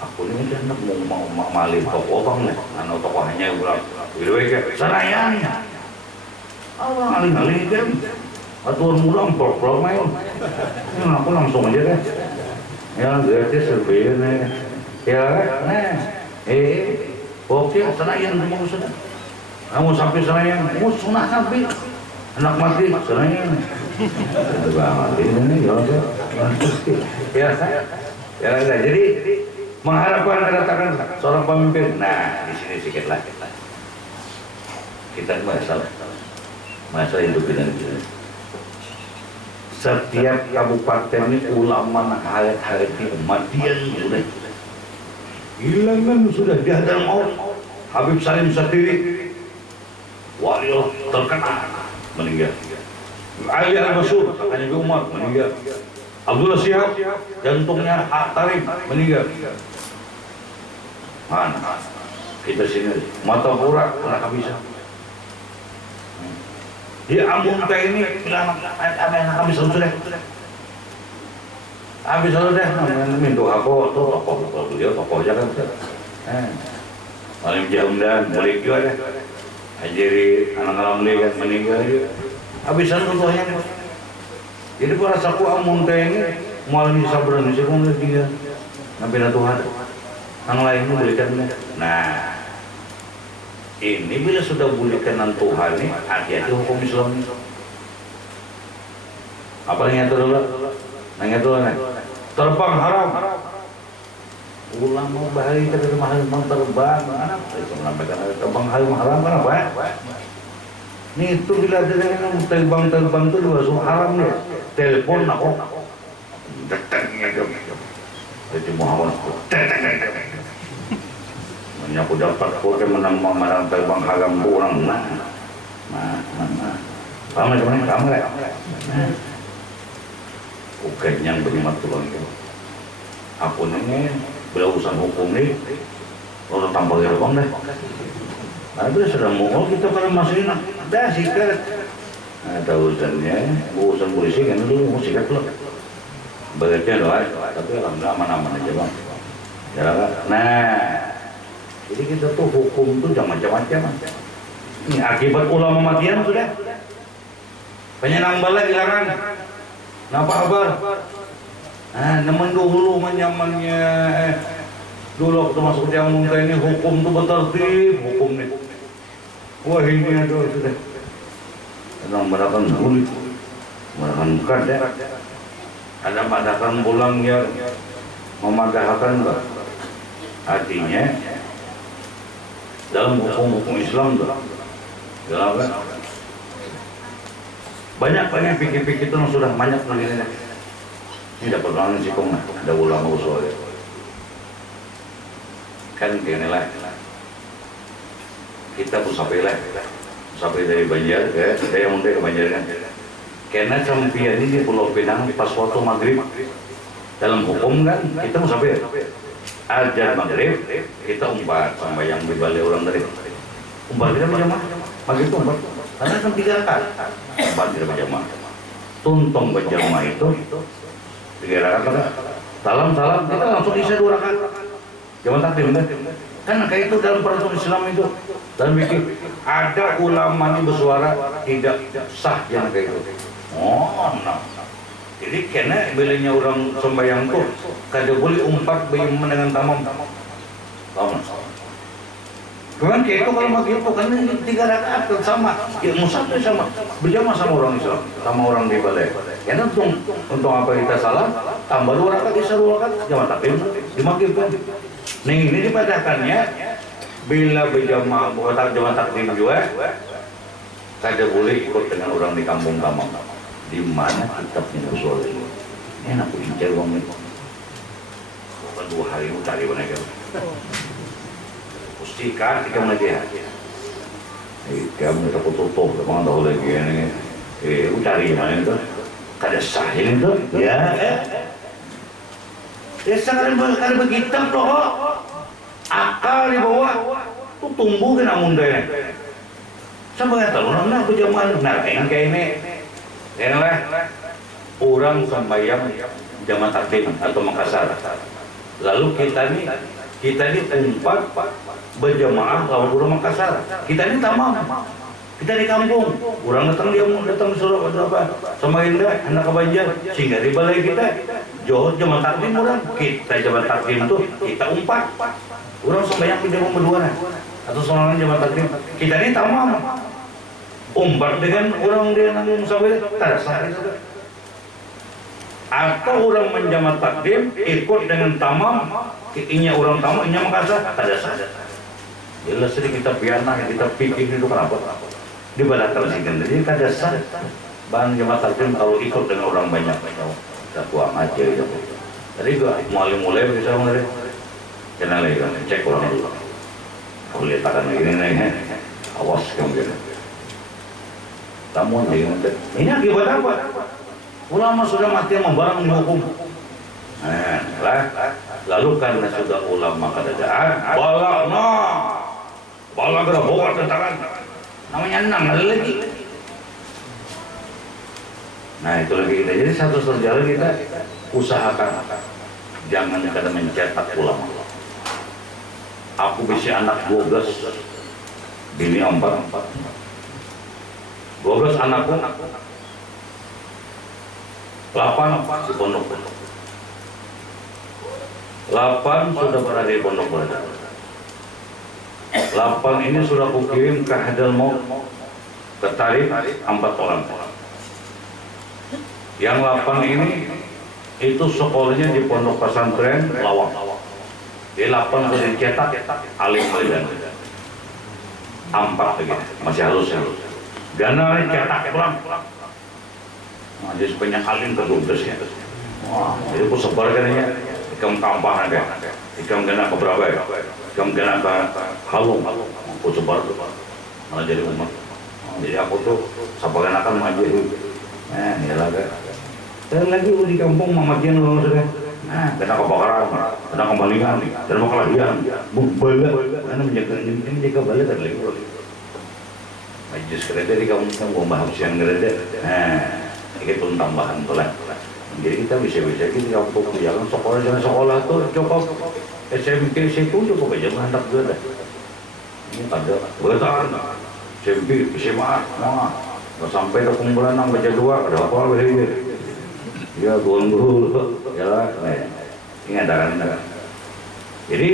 aku ini kan mau malih toko bang nih, anak toko hanya bilang, "Wirweke, Senayan." Allah alih-alih kan, aturan murah empor main. Aku langsung aja deh. Ya, gratis survei nih. Ya, nah, oke, Senayan semua sudah. Kamu sampai Senayan, sunah sampai anak mati Senayan. Banget ini ya, ya, jadi mengharapkan kedatangan seorang pemimpin. Nah, di sini sedikit lah kita masalah hidup kita. Setiap kabupaten ini ulama hayat umat dia sudah hilangan sudah dihadang maut. Habib Salim Satiri wali terkenal meninggal. Ali Al-Masur Nabi Umar meninggal. Abdullah Syihab jantungnya tarik meninggal. Mana kita sini mata pura anak bisa. Di Ambon ini bilang habis sudah. Habis sudah minta aku tuh tokoh beliau tokoh aja kan. Paling jauh dan boleh juga. Ajari anak-anak beliau meninggal juga. Habisan contohnya. Jadi para saku amun ini malah bisa berani sebelum dia nabi Tuhan. Yang lainnya berikan. Nah, ini bila sudah berikan Tuhan ini hati-hati hukum Islam. Apa yang itu dulu? Nanya dulu nih. Terbang haram. Ulama bahaya kita mahal terbang. Itu menambahkan terbang haram kenapa? Nih itu bila ada yang terbang itu juga haram nih. Telepon aku, datangnya jadi Muhammad, datangnya. Menyaku dapat kau menambah marang terbang haram kurang nah. Kamu macam kamu lah. Bukan yang beriman tulang itu. Aku ini bila urusan hukum nih, orang tambah gerbang deh. Nah, itu sudah mau kita pada masih nak dah sikat. Ada urusannya, urusan polisi kan dulu mau sikat loh. Beratnya doa, tapi alhamdulillah aman-aman aja bang. Ya, nah, jadi kita tuh hukum tuh jangan macam-macam. Ini akibat ulama matian sudah. Penyenang bala dilarang. Napa kabar? Namun dulu menyamannya dulu waktu masuk yang muntah ini hukum tuh bertertib hukum nih. Wah ini ada sudah. Sedang merakan kulit, merakan bukan ya. Ada madakan pulang yang memadahkan enggak? Artinya dalam hukum Islam tuh, dalam banyak pikir-pikir itu sudah banyak begini. Ini dapat orang sih kong, ada ulama usul ya. Kan gini lah. Kita pun sampai dari Banjar, saya yang muntah ke Banjar kan. Karena sampai ini di Pulau Pinang pas waktu maghrib dalam hukum kan kita mau sampai ajar maghrib kita umpat sama yang dibalik orang dari umpat kita berjamaah maghrib itu umpat karena kan 3 rakaat umpat kita berjamaah tuntong berjamaah itu 3 rakaat salam kita langsung isya 2 rakaat jangan takdim kan kayak itu dalam peraturan Islam itu dan bikin ada ulama yang bersuara tidak sah jangan kayak itu. Oh, no. Jadi karena belinya orang sembahyang tuh kada boleh umpat bayi dengan tamam. Tahu? Cuman kayak itu kalau maghrib itu kan 3 rakaat sama, ya musafir sama, berjamaah sama orang Islam, sama orang di balai. Karena untuk apa kita salah, tambah 2 rakaat, isya 2 rakaat, jamaah takdim di maghrib kan. Nah ini dipadakannya bila berjamaah buat jamaah takdim juga, kada boleh ikut dengan orang di kampung tamam. Di mana kitabnya usul ini enak aku incar uang ini bukan 2 hari itu cari mana kan pastikan kita mana dia kamu tak tutup memang tahu lagi ini cari mana itu kada sah ini tuh ya Ya sekali begitu loh. Akal di bawah tuh tumbuh kan amun deh. Sampai tahu nana berjamaah nah yang kayak ini. Ya lah. Orang sembahyang jamaah takdim atau Makassar. Lalu kita ini umpat berjamaah lawan orang Makassar. Kita ini tamam. Kita di kampung, orang datang di Surabaya sama Indah, anak Banjar, sehingga di balai kita, Johor jamaah takdim orang, kita jamaah takdim itu kita umpat, orang sembahyang di jamaah berdua, atau seorang jamaah takdim, kita ini tamam, umpat dengan orang dia nanggung sampai terasa, atau orang menjamaah takdim ikut dengan tamam, inya orang tamam, inya Makassar, ada saja. Jelas kita piana, kita pikir itu kenapa? Di belakang sini, jadi ada sah bahan jemaah takdim kalau ikut dengan orang banyak, satu aja ya. Jadi gua mulai bisa mulai, kenal lagi kan, cek orang dulu. Kalau lihat akan begini nih, awas kemudian. Tamu ini akibat apa? Ulama sudah mati membarang dihukum. Lalu karena sudah ulama keadaan, balak bawa tentangan. Namanya enam lagi. Nah itu lagi kita. Jadi satu jalan kita usahakan jangan kada mencetak ulama. Aku bisa anak 12, bini 4. 12 anakku, 8 di pondok. 8 sudah berada di pondok berada. 8 ini sudah kukirim ke Hadal Maut, ke Tarif 4 orang. Yang 8 ini itu sekolahnya di pondok pesantren Lawang. Di 8 sudah dicetak alim medan. 4 begitu, masih halus. Gana ini cetak pulang. Nah, jadi sebanyak alim ke 12 ya. Wah, jadi aku sebar katanya ikam kampah ada, ikam gana ke berapa ya? Ikam gana ke Halong, aku sebar malah jadi umat. Jadi aku tuh sabaran akan maju. Ini lah kan. Dan lagi di kampung mamakian loh sudah. Nah, kena kebakaran, kena kemalingan, dan mau kelahiran, bala, karena menjaga bala dan lagi. Majlis kereta di kampung bahas yang kereta. Nah, itu tambahan tuh lah. Jadi kita bisa kita kampung jalan sekolah tuh cukup SMP situ cukup aja mantap juga dah. Ini ada betul. SMP SMA, nggak sampai ke kumpulan baca 2 ada apa lagi? Ya gundul, ya lah. Ini ada kan. Jadi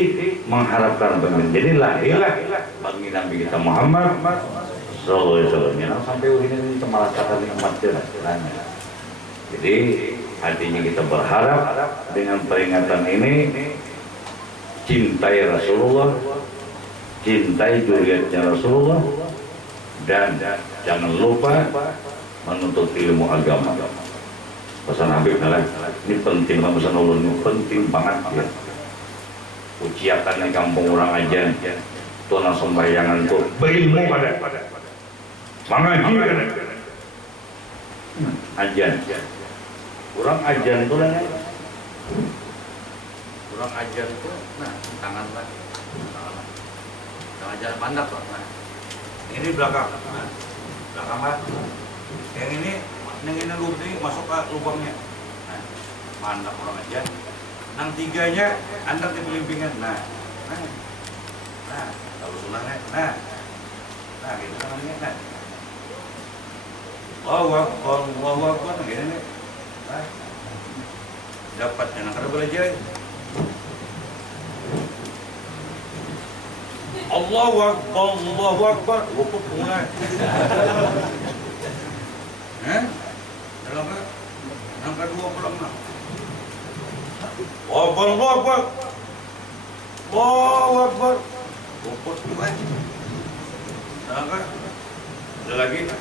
mengharapkan pemimpin. Jadi lahirlah bagi Nabi kita Muhammad Sallallahu Alaihi Wasallam. Sampai ini merasakan nikmatnya. Jadi artinya kita berharap dengan peringatan ini cintai Rasulullah, cintai zuriatnya Rasulullah, dan jangan lupa menuntut ilmu agama. Pesan Habib lah, ini penting banget, pesan ulun ini penting banget ya. Uciakan di kampung orang aja, tuan sembayangan tuh berilmu pada, mengaji kan, ajan. Kurang ajan itu lah, kurang ajan itu, nah tangan lah, tangan ajan mandap lah. Nah. Ini belakang, nah, belakang lah. Yang ini masuk ke lubangnya. Nah, mandap orang ajan. Nang 3-nya antar di pelimpingan. Nah, lalu sunahnya, nah gitu namanya. Nah, Allahu Akbar, gini nih. Dapat yang kada belajar. Allahu Akbar. Wukuf mulai. Dalam angka 26. Allahu Akbar. Allahu Akbar. Wukuf mulai. Dalam angka ada lagi. Dalam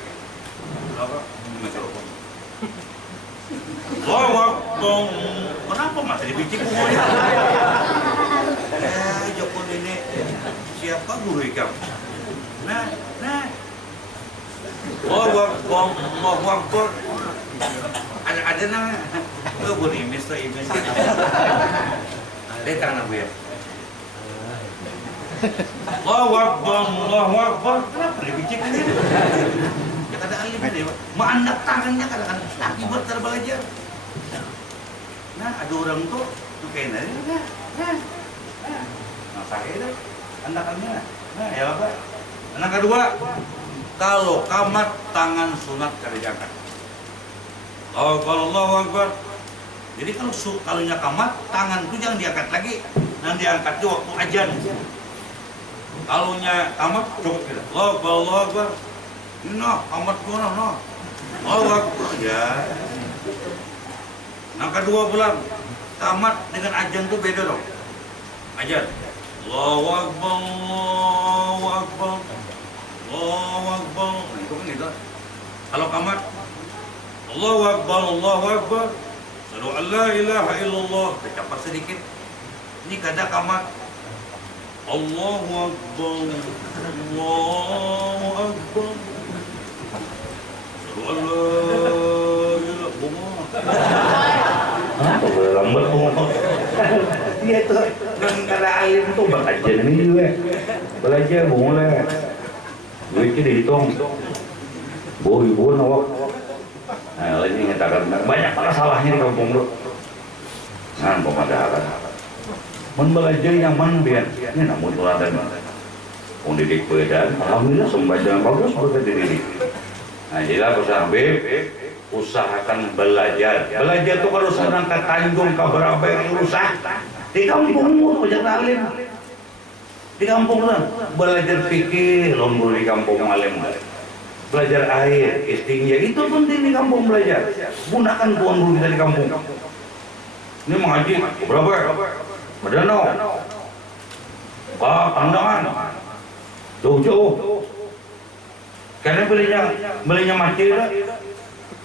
angka mikrofon. Kenapa masih dipicik semuanya? Joko ini siapa guru ikam? Nah. Allahu Akbar. Ada nama. Tuh pun imis tuh imis. Dia karena gue. Allahu Akbar, Allahu Akbar. Kenapa dibicik aja? Ya kada alim deh. Mandap tangannya kadang-kadang lagi buat cara belajar. Nah, ada orang tuh kayaknya nah saya deh, anakannya. Nah, ya apa? Anak kedua, kalau kamat tangan sunat kada diangkat. Allahu Akbar. Jadi kalau kamat tangan itu jangan diangkat lagi, nanti diangkat itu waktu ajan. Kalau kamat cukup gitu. Allahu Akbar. Nah, kamat gua nah. Allahu Akbar ya. Yang kedua pulang, kamat dengan ajan itu beda dong. Ajan. Allahu Akbar, Allahu Akbar, Allahu Akbar. Nah, itu kan gitu. Kalau kamat, Allahu Akbar, Allahu Akbar. Asyhadu an la ilaha illallah. Tercapat sedikit. Ini kada kamat. Allahu Akbar, Allahu Akbar. Asyhadu an la ilaha illallah. Lambat ngomong. Iya tuh, kan kada alim tuh bakajan ini juga. Belajar boleh. Duitnya dihitung. Ibu nawak. Nah, ini ngatakan banyak salahnya di kampung lu. Nah, pemadaran. Belajar yang mana dia? Ini namun teladan. Pendidik pedan, alhamdulillah sembahyang bagus buat dididik. Nah, jadi aku Habib usahakan belajar. Belajar tuh kalau sekarang ke Tanjung ke berapa yang rusak di kampungmu jangan alim. Di kampung kan belajar fikih, lombor di kampung alim. Belajar air, istinja itu penting di kampung belajar. Gunakan tuan guru kita di kampung. Ini mengaji berapa? Berdanau. Tandangan. Jauh-jauh. Karena belinya mati lah.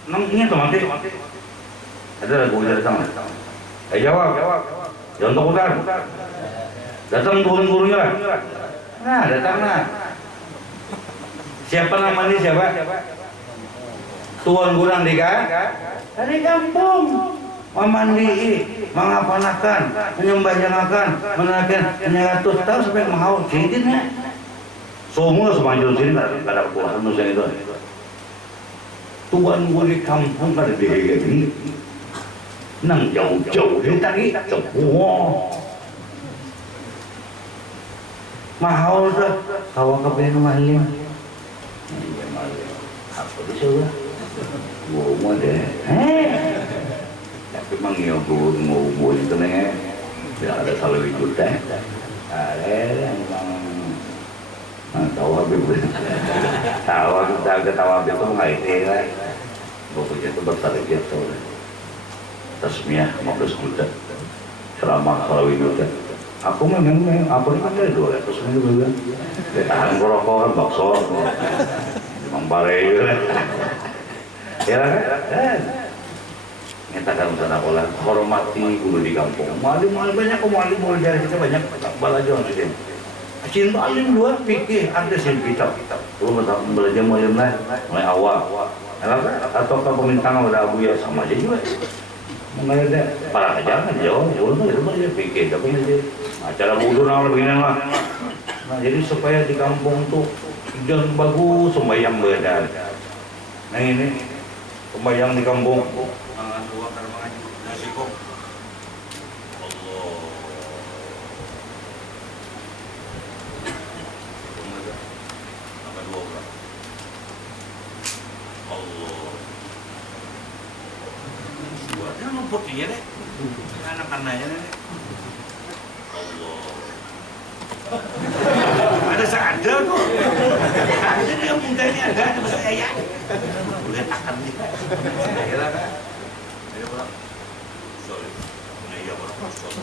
Nangnya tuh mati. Ada lagu datang. Jawab. Jangan takutan. Datang turun-turunnya lah. Nah, datang nah. Siapa namanya siapa? Tuan gurang dari kampung. Memandi, mengapanakan, menyembahyangakan, menaikkan 100 tahun sampai mau sidinnya. Semua sepanjang sini ada kekuasaan musim itu. Tuan gua di kampung ada di nang jauh-jauh dari tadi semua. Mahal dah, kawak kepengen maling. Iya maling. Apa disuruh? Gua mau deh. Tapi memang ya gua itu nih, tidak ada salah wujud deh. Ada memang tawabib. Tawabib itu mengaitkan lah. Pokoknya itu bertarik gitu. Tasmiyah 15 juta selama salah wujud. Aku memang apa ini kan dari 200 ribu juga. Tahan rokok, bakso, memang barei lah. Ya kan? Nyatakan sana pola hormati guru di kampung. Malim banyak malim belajar kita banyak belajar sudah. Cinta alim dua fikih ada sih kitab. Belum belajar malim lah, mulai awal. Atau pemerintahan udah abu ya sama aja juga. Mengenai ada para kajangan jauh itu belajar fikih tapi ini acara wudu nama begini lah. Nah jadi supaya di kampung tuh jangan bagus sembahyang beda. Nah ini sembahyang di kampung. Buktinya deh, anak-anaknya deh. Allah. Ada sadar kok. Ada yang mudanya ada masa ya. Lihat akan nih. Ya lah kan. Ayo pulang. Sorry. Ini ya pulang. Allah.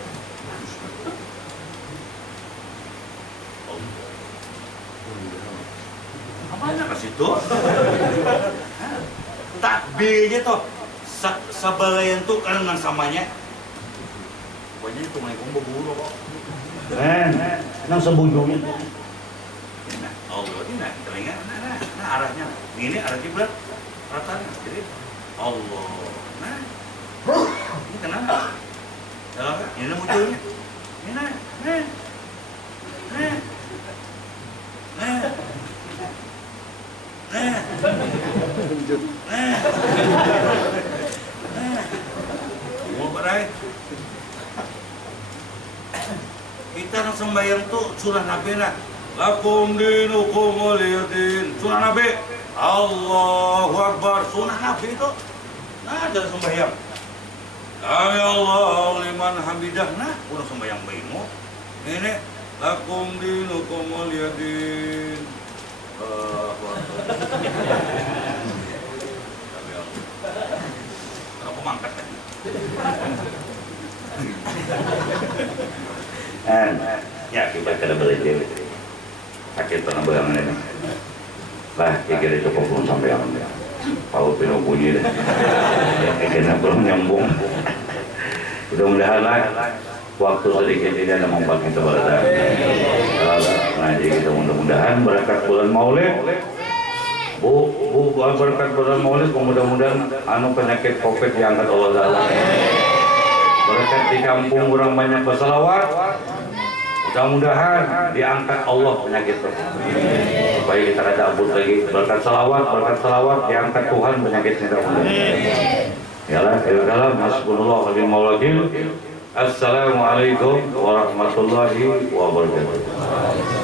Apanya ke situ? Takbirnya toh. Sabalayan tuh kan nang samanya. Pokoknya itu main kumbu buru kok. Nang sebujungnya. Nah, Allah ini nah, telinga, nah arahnya. Ini arah kiblat ratanya. Jadi Allah. Nah, Ini kenapa? Dalam ini munculnya. Ini, nih. Mau berai? Kita nang sembahyang tuh surah Nabi nak. Lakum dinukum waliyadin. Surah Nabi. Allahu Akbar. Surah Nabi itu. Nah, ada sembahyang. Sami Allahu liman hamidah. Nah, udah sembahyang baikmu. Ini lakum dinukum waliyadin. Aku mangkat tadi. Ya kita kena belajar. Sakit pernah berangan ini. Lah, kira cukup belum sampai yang Paul Pino bunyi deh. Kayaknya belum nyambung. Mudah-mudahan lah waktu sedikit ini ada membuat kita berada. Ngaji kita mudah-mudahan berkat bulan Maulid. Bu berkat bulan Maulid, mudah-mudahan penyakit COVID diangkat Allah Taala. Berkat di kampung kurang banyak berselawat. Mudah-mudahan diangkat Allah penyakit tersebut. Supaya kita ada abut lagi. Berkat salawat diangkat Tuhan penyakit kita. Yalah, dalam hasbunallah wa ni'mal wakil. Assalamualaikum warahmatullahi wabarakatuh.